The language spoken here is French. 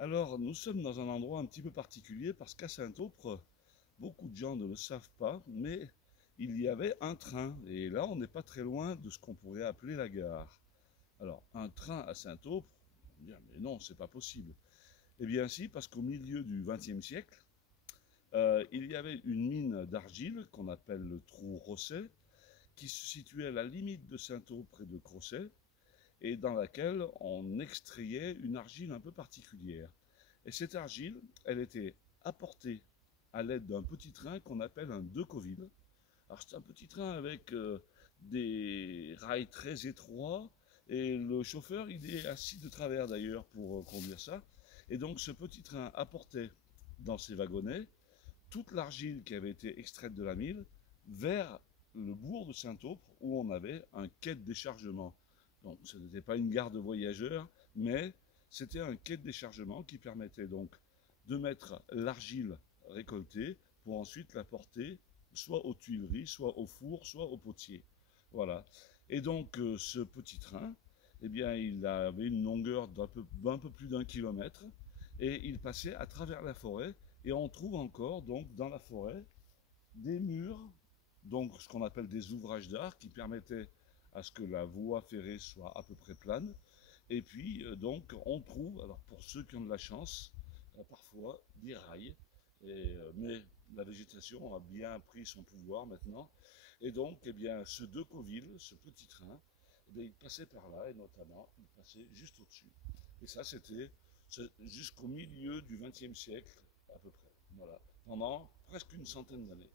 Alors, nous sommes dans un endroit un petit peu particulier parce qu'à Saint-Aupre, beaucoup de gens ne le savent pas, mais il y avait un train. Et là, on n'est pas très loin de ce qu'on pourrait appeler la gare. Alors, un train à Saint-Aupre, on va dire, mais non, c'est pas possible. Eh bien, si, parce qu'au milieu du XXe siècle, il y avait une mine d'argile qu'on appelle le trou Rosset, qui se situait à la limite de Saint-Aupre près de Crosset, et dans laquelle on extrayait une argile un peu particulière. Et cette argile, elle était apportée à l'aide d'un petit train qu'on appelle un Decoville. Alors c'est un petit train avec des rails très étroits et le chauffeur il est assis de travers d'ailleurs pour conduire ça. Et donc ce petit train apportait dans ses wagonnets toute l'argile qui avait été extraite de la mine vers le bourg de Saint-Aupre où on avait un quai de déchargement. Donc ce n'était pas une gare de voyageurs, mais c'était un quai de déchargement qui permettait donc de mettre l'argile récoltée pour ensuite la porter soit aux tuileries, soit au four, soit au potier. Voilà. Et donc ce petit train, eh bien, il avait une longueur d'un peu plus d'1 kilomètre et il passait à travers la forêt et on trouve encore donc dans la forêt des murs, donc ce qu'on appelle des ouvrages d'art qui permettaient à ce que la voie ferrée soit à peu près plane. Et puis donc on trouve, alors pour ceux qui ont de la chance, parfois des rails. Mais la végétation a bien pris son pouvoir maintenant. Et donc, eh bien, ce Decoville, ce petit train, eh bien, il passait par là, et notamment, il passait juste au-dessus. Et ça, c'était jusqu'au milieu du XXe siècle, à peu près. Voilà. Pendant presque une centaine d'années.